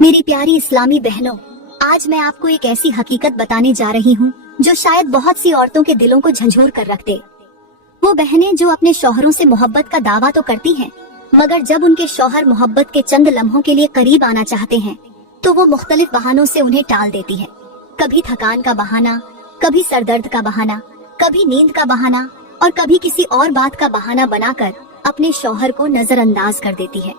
मेरी प्यारी इस्लामी बहनों, आज मैं आपको एक ऐसी हकीकत बताने जा रही हूँ जो शायद बहुत सी औरतों के दिलों को झंझोर कर रख दे। वो बहनें जो अपने शौहरों से मोहब्बत का दावा तो करती हैं, मगर जब उनके शौहर मोहब्बत के चंद लम्हों के लिए करीब आना चाहते हैं तो वो मुख्तलिफ बहानों से उन्हें टाल देती है। कभी थकान का बहाना, कभी सरदर्द का बहाना, कभी नींद का बहाना और कभी किसी और बात का बहाना बनाकर अपने शौहर को नजरअंदाज कर देती है।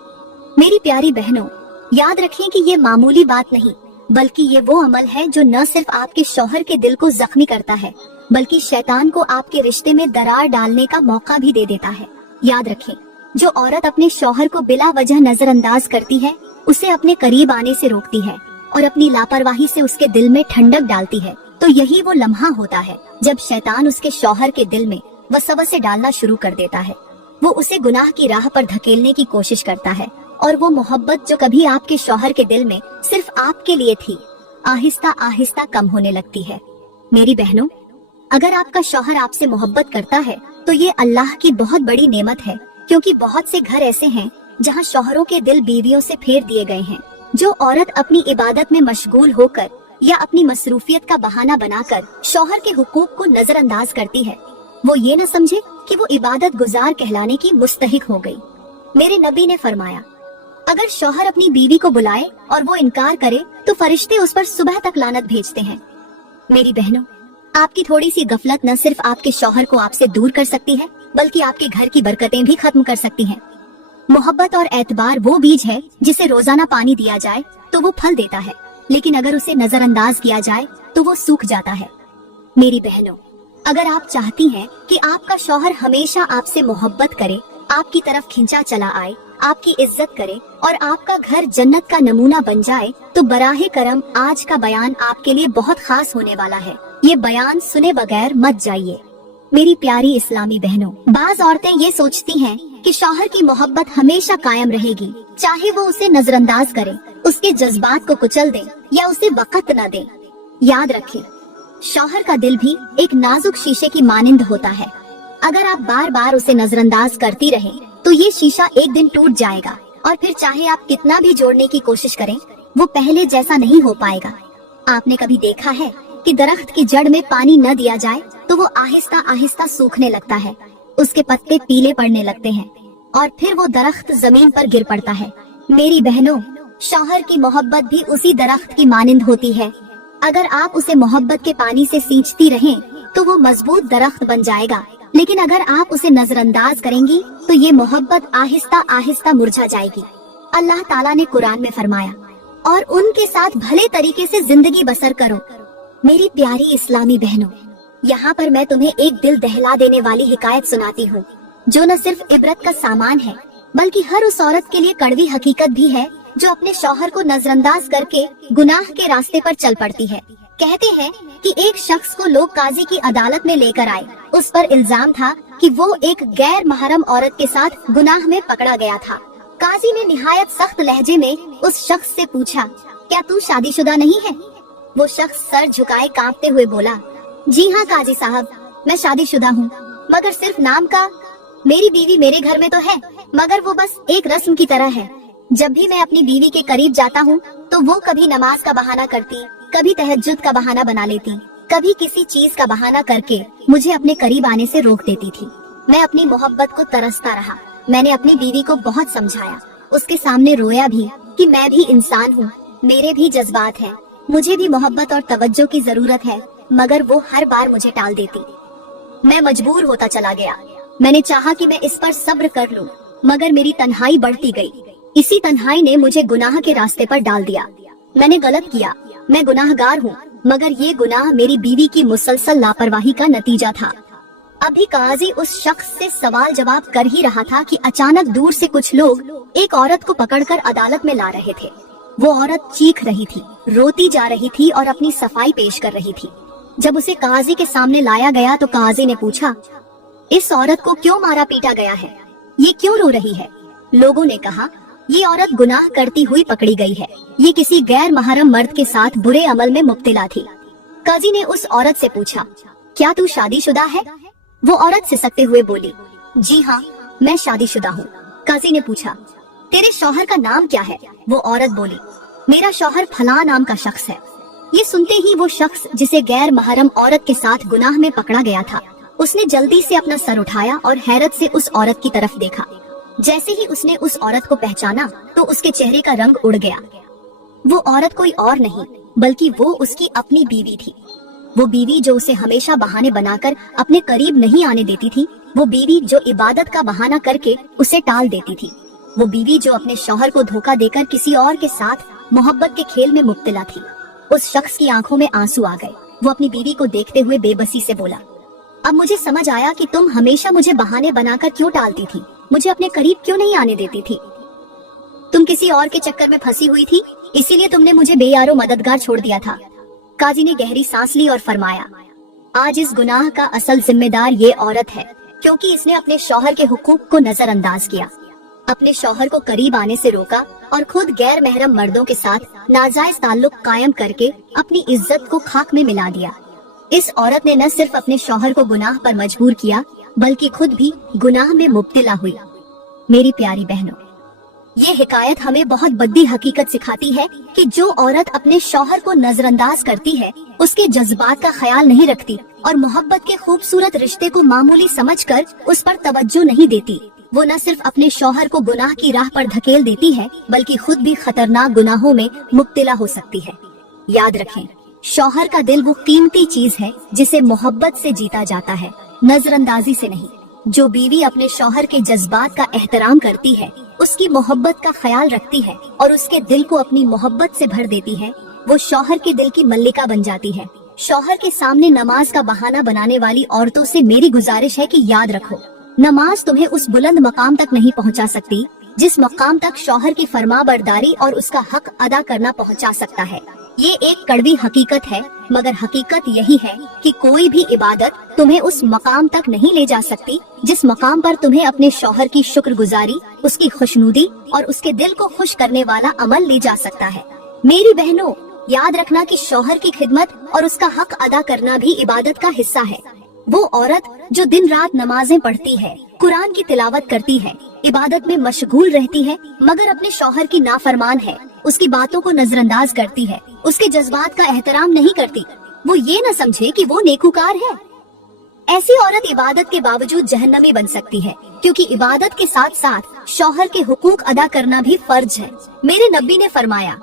मेरी प्यारी बहनों, याद रखें कि ये मामूली बात नहीं, बल्कि ये वो अमल है जो न सिर्फ आपके शौहर के दिल को जख्मी करता है, बल्कि शैतान को आपके रिश्ते में दरार डालने का मौका भी दे देता है। याद रखें, जो औरत अपने शौहर को बिला वजह नजरअंदाज करती है, उसे अपने करीब आने से रोकती है और अपनी लापरवाही से उसके दिल में ठंडक डालती है, तो यही वो लम्हा होता है जब शैतान उसके शौहर के दिल में वसवसे डालना शुरू कर देता है। वो उसे गुनाह की राह पर धकेलने की कोशिश करता है और वो मोहब्बत जो कभी आपके शौहर के दिल में सिर्फ आपके लिए थी, आहिस्ता आहिस्ता कम होने लगती है। मेरी बहनों, अगर आपका शौहर आपसे मोहब्बत करता है तो ये अल्लाह की बहुत बड़ी नेमत है, क्योंकि बहुत से घर ऐसे हैं जहाँ शौहरों के दिल बीवियों से फेर दिए गए हैं। जो औरत अपनी इबादत में मशगूल होकर या अपनी मसरूफियत का बहाना बनाकर शौहर के हुकूक को नजरअंदाज करती है, वो ये न समझे कि वो इबादत गुजार कहलाने की मुस्तहिक हो गई। मेरे नबी ने फरमाया, अगर शौहर अपनी बीवी को बुलाए और वो इनकार करे तो फरिश्ते उस पर सुबह तक लानत भेजते हैं। मेरी बहनों, आपकी थोड़ी सी गफलत न सिर्फ आपके शौहर को आपसे दूर कर सकती है, बल्कि आपके घर की बरकतें भी खत्म कर सकती हैं। मोहब्बत और एतबार वो बीज है जिसे रोजाना पानी दिया जाए तो वो फल देता है, लेकिन अगर उसे नजरअंदाज किया जाए तो वो सूख जाता है। मेरी बहनों, अगर आप चाहती हैं कि आपका शौहर हमेशा आपसे मोहब्बत करे, आपकी तरफ खिंचा चला आए, आपकी इज्जत करे और आपका घर जन्नत का नमूना बन जाए, तो बराहे करम आज का बयान आपके लिए बहुत खास होने वाला है। ये बयान सुने बगैर मत जाइए। मेरी प्यारी इस्लामी बहनों, बाज औरतें ये सोचती हैं कि शौहर की मोहब्बत हमेशा कायम रहेगी, चाहे वो उसे नजरअंदाज करे, उसके जज्बात को कुचल दे या उसे वक़्त न दे। याद रखें, शौहर का दिल भी एक नाजुक शीशे की मानिंद होता है। अगर आप बार बार उसे नजरअंदाज करती रहें तो ये शीशा एक दिन टूट जाएगा और फिर चाहे आप कितना भी जोड़ने की कोशिश करें, वो पहले जैसा नहीं हो पाएगा। आपने कभी देखा है कि दरख्त की जड़ में पानी न दिया जाए तो वो आहिस्ता आहिस्ता सूखने लगता है, उसके पत्ते पीले पड़ने लगते हैं और फिर वो दरख्त जमीन पर गिर पड़ता है। मेरी बहनों, शौहर की मोहब्बत भी उसी दरख्त की मानिंद होती है। अगर आप उसे मोहब्बत के पानी से सींचती रहें तो वो मजबूत दरख्त बन जाएगा, लेकिन अगर आप उसे नजरअंदाज करेंगी तो ये मोहब्बत आहिस्ता आहिस्ता मुरझा जाएगी। अल्लाह ताला ने कुरान में फरमाया, और उनके साथ भले तरीके से जिंदगी बसर करो। मेरी प्यारी इस्लामी बहनों, यहाँ पर मैं तुम्हें एक दिल दहला देने वाली हिकायत सुनाती हूँ, जो न सिर्फ इबरत का सामान है, बल्कि हर उस औरत के लिए कड़वी हकीकत भी है जो अपने शौहर को नजरअंदाज करके गुनाह के रास्ते पर चल पड़ती है। कहते हैं कि एक शख्स को लोग काजी की अदालत में लेकर आए। उस पर इल्जाम था कि वो एक गैर महरम औरत के साथ गुनाह में पकड़ा गया था। काजी ने निहायत सख्त लहजे में उस शख्स से पूछा, क्या तू शादीशुदा नहीं है? वो शख्स सर झुकाए कांपते हुए बोला, जी हाँ काजी साहब, मैं शादीशुदा हूँ, मगर सिर्फ नाम का। मेरी बीवी मेरे घर में तो है, मगर वो बस एक रस्म की तरह है। जब भी मैं अपनी बीवी के करीब जाता हूँ तो वो कभी नमाज का बहाना करती, कभी तहज्जुद का बहाना बना लेती, कभी किसी चीज का बहाना करके मुझे अपने करीब आने से रोक देती थी। मैं अपनी मोहब्बत को तरसता रहा। मैंने अपनी बीवी को बहुत समझाया, उसके सामने रोया भी कि मैं भी इंसान हूँ, मेरे भी जज्बात हैं, मुझे भी मोहब्बत और तवज्जो की जरूरत है, मगर वो हर बार मुझे टाल देती। मैं मजबूर होता चला गया। मैंने चाहा कि मैं इस पर सब्र कर लूं, मगर मेरी तन्हाई बढ़ती गई। इसी तन्हाई ने मुझे गुनाह के रास्ते पर डाल दिया। मैंने गलत किया, मैं गुनाहगार हूँ, मगर ये गुनाह मेरी बीवी की मुसलसल लापरवाही का नतीजा था। अभी काजी उस शख्स से सवाल जवाब कर ही रहा था कि अचानक दूर से कुछ लोग एक औरत को पकड़कर अदालत में ला रहे थे। वो औरत चीख रही थी, रोती जा रही थी और अपनी सफाई पेश कर रही थी। जब उसे काजी के सामने लाया गया तो काजी ने पूछा, इस औरत को क्यों मारा पीटा गया है? ये क्यों रो रही है? लोगों ने कहा, ये औरत गुनाह करती हुई पकड़ी गई है, ये किसी गैर महरम मर्द के साथ बुरे अमल में मुब्तला थी। काजी ने उस औरत से पूछा, क्या तू शादीशुदा है? वो औरत सिसकते हुए बोली, जी हाँ, मैं शादीशुदा हूँ। काजी ने पूछा, तेरे शौहर का नाम क्या है? वो औरत बोली, मेरा शौहर फलां नाम का शख्स है। ये सुनते ही वो शख्स जिसे गैर महरम औरत के साथ गुनाह में पकड़ा गया था, उसने जल्दी से अपना सर उठाया और हैरत से उस औरत की तरफ देखा। जैसे ही उसने उस औरत को पहचाना तो उसके चेहरे का रंग उड़ गया। वो औरत कोई और नहीं बल्कि वो उसकी अपनी बीवी थी। वो बीवी जो उसे हमेशा बहाने बनाकर अपने करीब नहीं आने देती थी, वो बीवी जो इबादत का बहाना करके उसे टाल देती थी, वो बीवी जो अपने शौहर को धोखा देकर किसी और के साथ मोहब्बत के खेल में मुब्तला थी। उस शख्स की आंखों में आंसू आ गए। वो अपनी बीवी को देखते हुए बेबसी से बोला, अब मुझे समझ आया कि तुम हमेशा मुझे बहाने बनाकर क्यों टालती थी, मुझे अपने करीब क्यों नहीं आने देती थी। तुम किसी और के चक्कर में फंसी हुई थी, इसीलिए तुमने मुझे बेयारो मददगार छोड़ दिया था। काजी ने गहरी सांस ली और फरमाया, आज इस गुनाह का असल जिम्मेदार ये औरत है, क्योंकि इसने अपने शौहर के हुकूक को नजरअंदाज किया, अपने शौहर को करीब आने से रोका और खुद गैर महरम मर्दों के साथ नाजायज ताल्लुक कायम करके अपनी इज्जत को खाक में मिला दिया। इस औरत ने न सिर्फ अपने शौहर को गुनाह पर मजबूर किया बल्कि खुद भी गुनाह में मुब्तला हुई। मेरी प्यारी बहनों, ये हिकायत हमें बहुत बड़ी हकीकत सिखाती है कि जो औरत अपने शौहर को नजरअंदाज करती है, उसके जज्बात का ख्याल नहीं रखती और मोहब्बत के खूबसूरत रिश्ते को मामूली समझकर उस पर तवज्जो नहीं देती, वो न सिर्फ अपने शौहर को गुनाह की राह पर धकेल देती है बल्कि खुद भी खतरनाक गुनाहों में मुब्तला हो सकती है। याद रखें, शौहर का दिल वो कीमती चीज है जिसे मोहब्बत से जीता जाता है, नजरअंदाजी से नहीं। जो बीवी अपने शौहर के जज्बात का एहतराम करती है, उसकी मोहब्बत का ख्याल रखती है और उसके दिल को अपनी मोहब्बत से भर देती है, वो शौहर के दिल की मल्लिका बन जाती है। शौहर के सामने नमाज का बहाना बनाने वाली औरतों से मेरी गुजारिश है कि याद रखो, नमाज तुम्हें उस बुलंद मकाम तक नहीं पहुंचा सकती जिस मकाम तक शौहर की फरमाबरदारी और उसका हक अदा करना पहुंचा सकता है। ये एक कड़वी हकीकत है, मगर हकीकत यही है कि कोई भी इबादत तुम्हें उस मकाम तक नहीं ले जा सकती जिस मकाम पर तुम्हें अपने शौहर की शुक्रगुजारी, उसकी खुशनुदी और उसके दिल को खुश करने वाला अमल ले जा सकता है। मेरी बहनों, याद रखना कि शौहर की खिदमत और उसका हक अदा करना भी इबादत का हिस्सा है। वो औरत जो दिन रात नमाजें पढ़ती है, कुरान की तिलावत करती है, इबादत में मशगूल रहती है, मगर अपने शौहर की नाफरमान है, उसकी बातों को नजरअंदाज करती है, उसके जज्बात का एहतराम नहीं करती, वो ये न समझे कि वो नेकूकार है। ऐसी औरत इबादत के बावजूद जहन्नमी बन सकती है, क्योंकि इबादत के साथ साथ शौहर के हुकूक अदा करना भी फर्ज है। मेरे नबी ने फरमाया,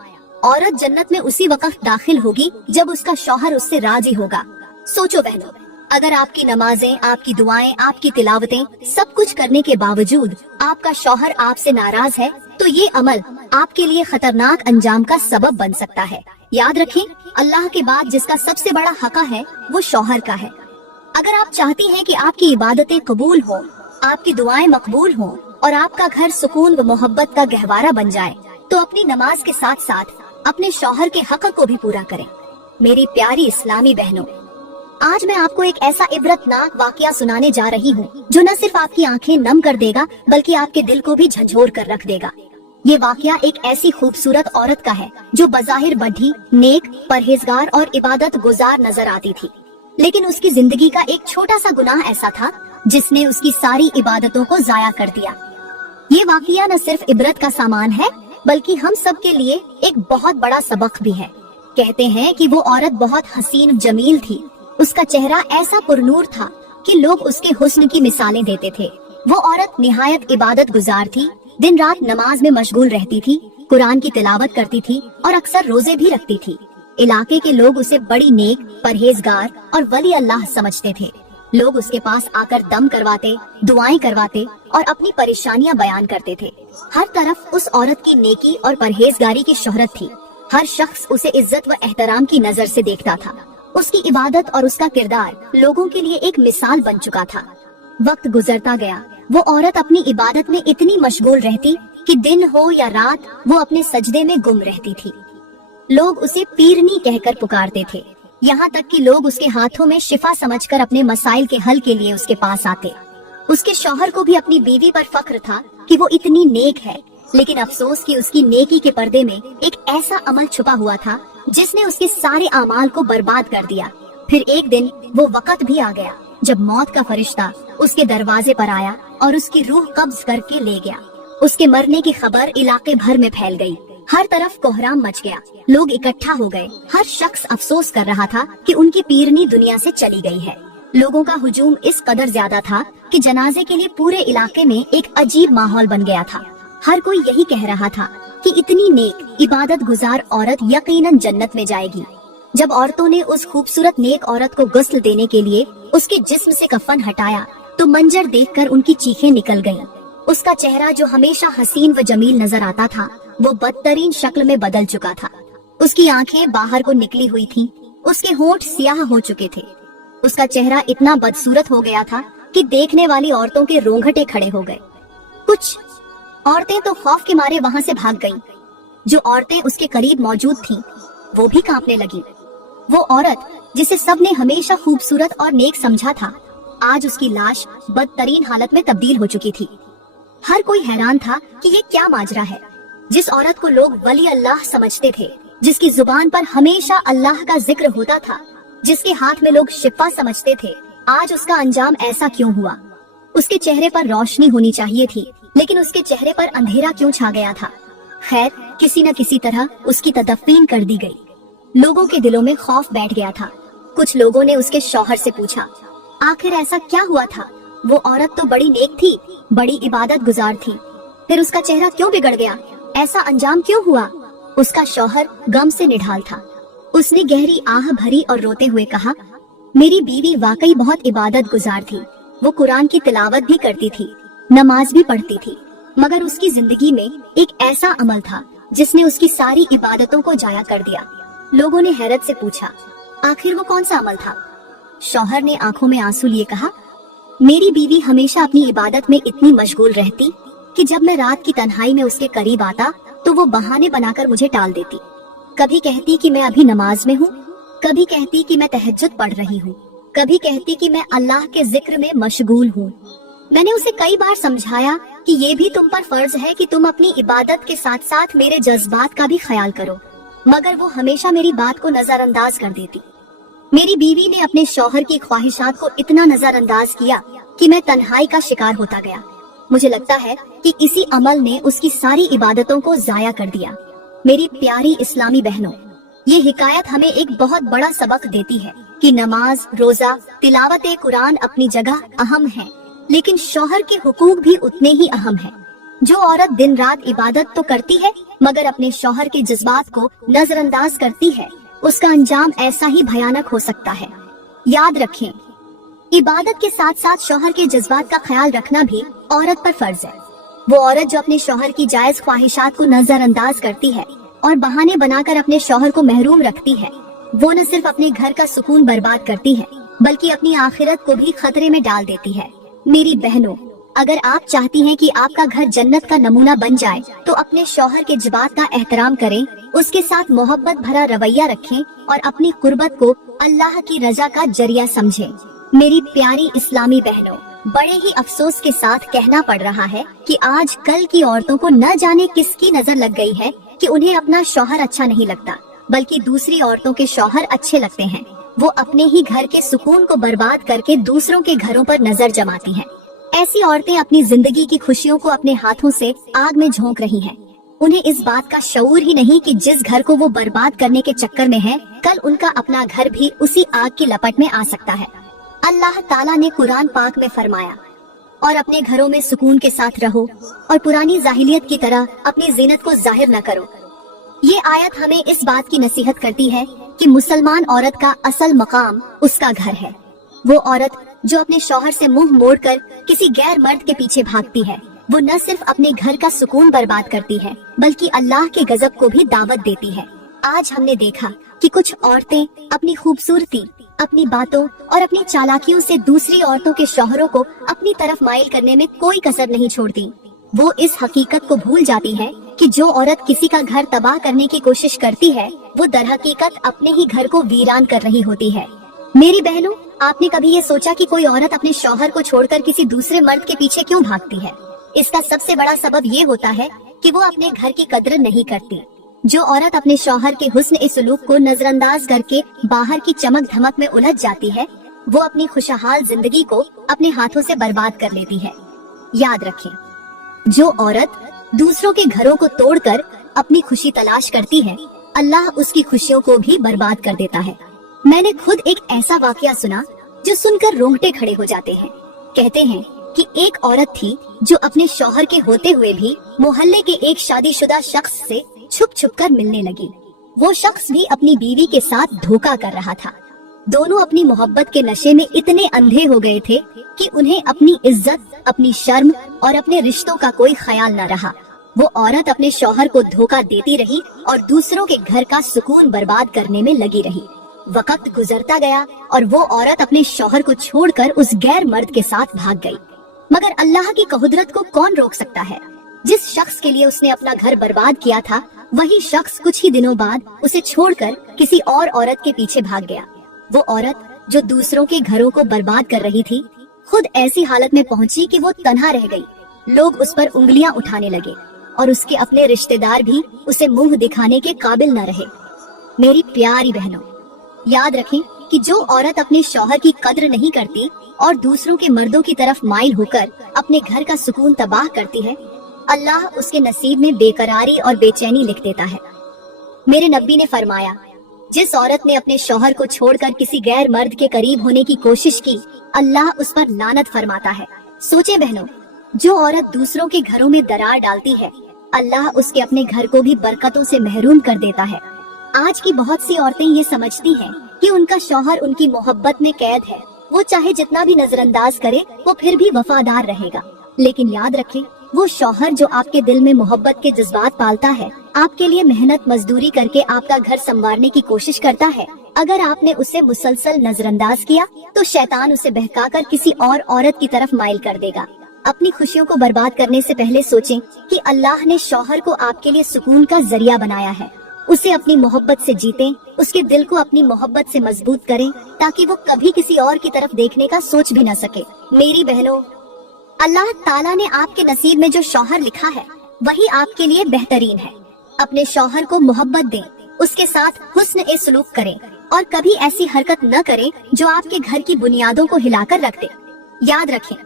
औरत जन्नत में उसी वक्त दाखिल होगी जब उसका शौहर उससे राजी होगा। सोचो बहनों, अगर आपकी नमाजें, आपकी दुआएं, आपकी तिलावतें, सब कुछ करने के बावजूद आपका शौहर आपसे नाराज है, तो ये अमल आपके लिए खतरनाक अंजाम का सबब बन सकता है। याद रखें, अल्लाह के बाद जिसका सबसे बड़ा हक़ है वो शौहर का है। अगर आप चाहती हैं कि आपकी इबादतें कबूल हो, आपकी दुआएं मकबूल हो और आपका घर सुकून व मोहब्बत का गहवारा बन जाए, तो अपनी नमाज के साथ साथ अपने शौहर के हक़ को भी पूरा करें। मेरी प्यारी इस्लामी बहनों, आज मैं आपको एक ऐसा इबरतनाक वाकया सुनाने जा रही हूँ जो न सिर्फ आपकी आंखें नम कर देगा बल्कि आपके दिल को भी झंझोर कर रख देगा। ये वाकया एक ऐसी खूबसूरत औरत का है जो बज़ाहिर बड़ी, नेक, परहेजगार और इबादत गुजार नजर आती थी, लेकिन उसकी जिंदगी का एक छोटा सा गुनाह ऐसा था जिसने उसकी सारी इबादतों को जाया कर दिया। ये वाकया न सिर्फ इबरत का सामान है बल्कि हम सब के लिए एक बहुत बड़ा सबक भी है। कहते हैं कि वो औरत बहुत हसीन जमील थी, उसका चेहरा ऐसा पुरनूर था कि लोग उसके हुस्न की मिसालें देते थे। वो औरत निहायत इबादत गुजार थी, दिन रात नमाज में मशगूल रहती थी, कुरान की तिलावत करती थी और अक्सर रोजे भी रखती थी। इलाके के लोग उसे बड़ी नेक, परहेजगार और वली अल्लाह समझते थे। लोग उसके पास आकर दम करवाते, दुआएं करवाते और अपनी परेशानियां बयान करते थे। हर तरफ उस औरत की नेकी और परहेजगारी की शोहरत थी। हर शख्स उसे इज्जत व एहतराम की नजर से देखता था। उसकी इबादत और उसका किरदार लोगों के लिए एक मिसाल बन चुका था। वक्त गुजरता गया, वो औरत अपनी इबादत में इतनी मशगूल रहती कि दिन हो या रात वो अपने सजदे में गुम रहती थी। लोग उसे पीरनी कहकर पुकारते थे, यहाँ तक कि लोग उसके हाथों में शिफा समझकर अपने मसाइल के हल के लिए उसके पास आते। उसके शौहर को भी अपनी बीवी पर फख्र था कि वो इतनी नेक है, लेकिन अफसोस कि उसकी नेकी के पर्दे में एक ऐसा अमल छुपा हुआ था जिसने उसके सारे आमाल को बर्बाद कर दिया। फिर एक दिन वो वक्त भी आ गया जब मौत का फरिश्ता उसके दरवाजे पर आया और उसकी रूह कब्ज करके ले गया। उसके मरने की खबर इलाके भर में फैल गई। हर तरफ कोहराम मच गया, लोग इकट्ठा हो गए। हर शख्स अफसोस कर रहा था कि उनकी पीरनी दुनिया से चली गई है। लोगों का हुजूम इस कदर ज्यादा था कि जनाजे के लिए पूरे इलाके में एक अजीब माहौल बन गया था। हर कोई यही कह रहा था कि इतनी नेक इबादत गुजार औरत यकीनन जन्नत में जाएगी। जब औरतों ने उस खूबसूरत नेक औरत को गुस्ल देने के लिए उसके जिस्म से कफन हटाया तो मंजर देखकर उनकी चीखें निकल गईं। उसका चेहरा जो हमेशा हसीन व जमील नजर आता था वो बदतरीन शक्ल में बदल चुका था। उसकी आंखें बाहर को निकली हुई थीं, उसके होंठ सियाह हो चुके थे। उसका चेहरा इतना बदसूरत हो गया था कि देखने वाली औरतों के रोंगटे खड़े हो गए। कुछ औरतें तो खौफ के मारे वहां से भाग गईं। जो औरतें उसके करीब मौजूद थीं, वो भी कांपने लगी। वो औरत जिसे सबने हमेशा खूबसूरत और नेक समझा था, आज उसकी लाश बदतरीन हालत में तब्दील हो चुकी थी। हर कोई हैरान था कि ये क्या माजरा है। जिस औरत को लोग वली अल्लाह समझते थे, जिसकी जुबान पर हमेशा अल्लाह का जिक्र होता था, जिसके हाथ में लोग शिफा समझते थे, आज उसका अंजाम ऐसा क्यों हुआ? उसके चेहरे पर रोशनी होनी चाहिए थी, लेकिन उसके चेहरे पर अंधेरा क्यों छा गया था? खैर, किसी न किसी तरह उसकी तदफीन कर दी गई। लोगों के दिलों में खौफ बैठ गया था। कुछ लोगों ने उसके शौहर से पूछा, आखिर ऐसा क्या हुआ था? वो औरत तो बड़ी नेक थी, बड़ी इबादत गुजार थी, फिर उसका चेहरा क्यों बिगड़ गया? ऐसा अंजाम क्यों हुआ? उसका शौहर गम से निढाल था। उसने गहरी आह भरी और रोते हुए कहा, मेरी बीवी वाकई बहुत इबादत गुजार थी। वो कुरान की तिलावत भी करती थी, नमाज भी पढ़ती थी, मगर उसकी जिंदगी में एक ऐसा अमल था जिसने उसकी सारी इबादतों को जाया कर दिया। लोगों ने हैरत से पूछा, आखिर वो कौन सा अमल था? शौहर ने आंखों में आंसू लिए कहा, मेरी बीवी हमेशा अपनी इबादत में इतनी मशगूल रहती कि जब मैं रात की तन्हाई में उसके करीब आता तो वो बहाने बनाकर मुझे टाल देती। कभी कहती कि मैं अभी नमाज में हूँ, कभी कहती कि मैं तहज्जुद पढ़ रही हूँ, कभी कहती कि मैं अल्लाह के जिक्र में मशगूल हूँ। मैंने उसे कई बार समझाया कि ये भी तुम पर फर्ज है कि तुम अपनी इबादत के साथ साथ मेरे जज्बात का भी ख्याल करो, मगर वो हमेशा मेरी बात को नजरअंदाज कर देती। मेरी बीवी ने अपने शौहर की ख्वाहिशात को इतना नजरअंदाज किया कि मैं तन्हाई का शिकार होता गया। मुझे लगता है कि इसी अमल ने उसकी सारी इबादतों को जाया कर दिया। मेरी प्यारी इस्लामी बहनों, ये हिकायत हमें एक बहुत बड़ा सबक देती है कि नमाज, रोजा, तिलावत कुरान अपनी जगह अहम है, लेकिन शौहर के हुकूक भी उतने ही अहम हैं। जो औरत दिन रात इबादत तो करती है मगर अपने शौहर के जज्बात को नजरअंदाज करती है, उसका अंजाम ऐसा ही भयानक हो सकता है। याद रखें, इबादत के साथ साथ शौहर के जज्बात का ख्याल रखना भी औरत पर फर्ज है। वो औरत जो अपने शौहर की जायज ख्वाहिशात को नजरअंदाज करती है और बहाने बनाकर अपने शौहर को महरूम रखती है, वो न सिर्फ अपने घर का सुकून बर्बाद करती है बल्कि अपनी आखिरत को भी खतरे में डाल देती है। मेरी बहनों, अगर आप चाहती हैं कि आपका घर जन्नत का नमूना बन जाए तो अपने शौहर के जज्बात का एहतराम करें, उसके साथ मोहब्बत भरा रवैया रखें और अपनी कुर्बत को अल्लाह की रजा का जरिया समझें। मेरी प्यारी इस्लामी बहनों, बड़े ही अफसोस के साथ कहना पड़ रहा है कि आज कल की औरतों को न जाने किसकी नजर लग गई है कि उन्हें अपना शौहर अच्छा नहीं लगता बल्कि दूसरी औरतों के शौहर अच्छे लगते हैं। वो अपने ही घर के सुकून को बर्बाद करके दूसरों के घरों पर नजर जमाती हैं। ऐसी औरतें अपनी जिंदगी की खुशियों को अपने हाथों से आग में झोंक रही हैं। उन्हें इस बात का शऊर ही नहीं कि जिस घर को वो बर्बाद करने के चक्कर में है, कल उनका अपना घर भी उसी आग की लपट में आ सकता है। अल्लाह ताला ने कुरान पाक में फरमाया, और अपने घरों में सुकून के साथ रहो और पुरानी जाहिलियत की तरह अपनी जीनत को जाहिर न करो। ये आयत हमें इस बात की नसीहत करती है कि मुसलमान औरत का असल मकाम उसका घर है। वो औरत जो अपने शौहर से मुंह मोड़कर किसी गैर मर्द के पीछे भागती है, वो न सिर्फ अपने घर का सुकून बर्बाद करती है बल्कि अल्लाह के गजब को भी दावत देती है। आज हमने देखा कि कुछ औरतें अपनी खूबसूरती, अपनी बातों और अपनी चालाकियों से दूसरी औरतों के शौहरों को अपनी तरफ माइल करने में कोई कसर नहीं छोड़ती। वो इस हकीकत को भूल जाती है कि जो औरत किसी का घर तबाह करने की कोशिश करती है, वो दरहकीकत अपने ही घर को वीरान कर रही होती है। मेरी बहनों, आपने कभी ये सोचा कि कोई औरत अपने शौहर को छोड़कर किसी दूसरे मर्द के पीछे क्यों भागती है? इसका सबसे बड़ा सबब ये होता है कि वो अपने घर की कद्र नहीं करती। जो औरत अपने शौहर के हुस्न सलूक को नजरअंदाज करके बाहर की चमक धमक में उलझ जाती है, वो अपनी खुशहाल जिंदगी को अपने हाथों से बर्बाद कर लेती है। याद रखें, जो औरत दूसरों के घरों को तोड़कर अपनी खुशी तलाश करती है, अल्लाह उसकी खुशियों को भी बर्बाद कर देता है। मैंने खुद एक ऐसा वाकया सुना जो सुनकर रोंगटे खड़े हो जाते हैं। कहते हैं कि एक औरत थी जो अपने शौहर के होते हुए भी मोहल्ले के एक शादीशुदा शख्स से छुप छुप कर मिलने लगी। वो शख्स भी अपनी बीवी के साथ धोखा कर रहा था। दोनों अपनी मोहब्बत के नशे में इतने अंधे हो गए थे कि उन्हें अपनी इज्जत, अपनी शर्म और अपने रिश्तों का कोई ख्याल न रहा। वो औरत अपने शौहर को धोखा देती रही और दूसरों के घर का सुकून बर्बाद करने में लगी रही। वक्त गुजरता गया और वो औरत अपने शौहर को छोड़कर उस गैर मर्द के साथ भाग गई। मगर अल्लाह की कुदरत को कौन रोक सकता है? जिस शख्स के लिए उसने अपना घर बर्बाद किया था, वही शख्स कुछ ही दिनों बाद उसे छोड़कर किसी और औरत के पीछे भाग गया। वो औरत जो दूसरों के घरों को बर्बाद कर रही थी, खुद ऐसी हालत में पहुंची कि वो तन्हा रह गई। लोग उस पर उंगलियां उठाने लगे और उसके अपने रिश्तेदार भी उसे मुंह दिखाने के काबिल न रहे। मेरी प्यारी बहनों, याद रखें कि जो औरत अपने शौहर की कद्र नहीं करती और दूसरों के मर्दों की तरफ माइल होकर अपने घर का सुकून तबाह करती है, अल्लाह उसके नसीब में बेकरारी और बेचैनी लिख देता है। मेरे नबी ने फरमाया, जिस औरत ने अपने शौहर को छोड़कर किसी गैर मर्द के करीब होने की कोशिश की, अल्लाह उस पर लानत फरमाता है। सोचे बहनों, जो औरत दूसरों के घरों में दरार डालती है, अल्लाह उसके अपने घर को भी बरकतों से महरूम कर देता है। आज की बहुत सी औरतें ये समझती हैं कि उनका शौहर उनकी मोहब्बत में कैद है, वो चाहे जितना भी नजरअंदाज करे वो फिर भी वफादार रहेगा। लेकिन याद रखें, वो शौहर जो आपके दिल में मोहब्बत के जज्बात पालता है, आपके लिए मेहनत मजदूरी करके आपका घर संवारने की कोशिश करता है, अगर आपने उसे मुसलसल नजरअंदाज किया तो शैतान उसे बहकाकर किसी और औरत की तरफ माइल कर देगा। अपनी खुशियों को बर्बाद करने से पहले सोचें कि अल्लाह ने शौहर को आपके लिए सुकून का जरिया बनाया है। उसे अपनी मोहब्बत से जीतें, उसके दिल को अपनी मोहब्बत से मजबूत करें ताकि वो कभी किसी और की तरफ देखने का सोच भी न सके। मेरी बहनों, अल्लाह ताला ने आपके नसीब में जो शौहर लिखा है वही आपके लिए बेहतरीन है। अपने शौहर को मोहब्बत दें, उसके साथ हुस्न ए सलूक करें और कभी ऐसी हरकत न करें जो आपके घर की बुनियादों को हिलाकर रख दे। याद रखें,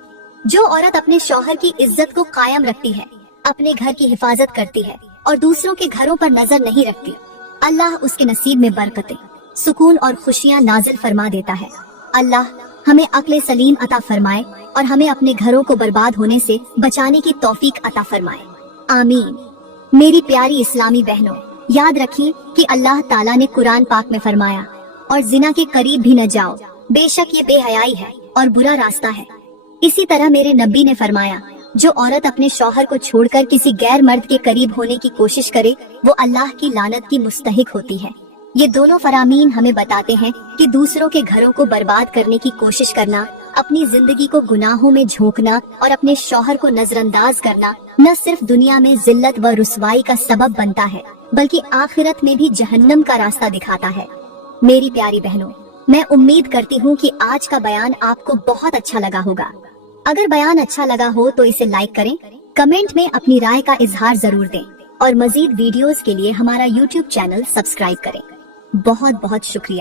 जो औरत अपने शौहर की इज्जत को कायम रखती है, अपने घर की हिफाजत करती है और दूसरों के घरों पर नजर नहीं रखती, अल्लाह उसके नसीब में बरकतें, सुकून और खुशियाँ नाजिल फरमा देता है। अल्लाह हमें अक्ल सलीम अता फरमाए और हमें अपने घरों को बर्बाद होने से बचाने की तौफीक अता फरमाए। आमीन। मेरी प्यारी इस्लामी बहनों, याद रखिए कि अल्लाह ताला ने कुरान पाक में फरमाया, और जिना के करीब भी न जाओ, बेशक ये बेहयाई है और बुरा रास्ता है। इसी तरह मेरे नबी ने फरमाया, जो औरत अपने शौहर को छोड़कर किसी गैर मर्द के करीब होने की कोशिश करे, वो अल्लाह की लानत की मुस्तहिक होती है। ये दोनों फरामीन हमें बताते हैं कि दूसरों के घरों को बर्बाद करने की कोशिश करना, अपनी जिंदगी को गुनाहों में झोंकना और अपने शौहर को नजरअंदाज करना न सिर्फ दुनिया में जिल्लत व रुसवाई का सबब बनता है, बल्कि आखिरत में भी जहन्नम का रास्ता दिखाता है। मेरी प्यारी बहनों, मैं उम्मीद करती हूँ कि आज का बयान आपको बहुत अच्छा लगा होगा। अगर बयान अच्छा लगा हो तो इसे लाइक करें, कमेंट में अपनी राय का इजहार जरूर दें और मजीद वीडियोस के लिए हमारा YouTube चैनल सब्सक्राइब करें। बहुत बहुत शुक्रिया।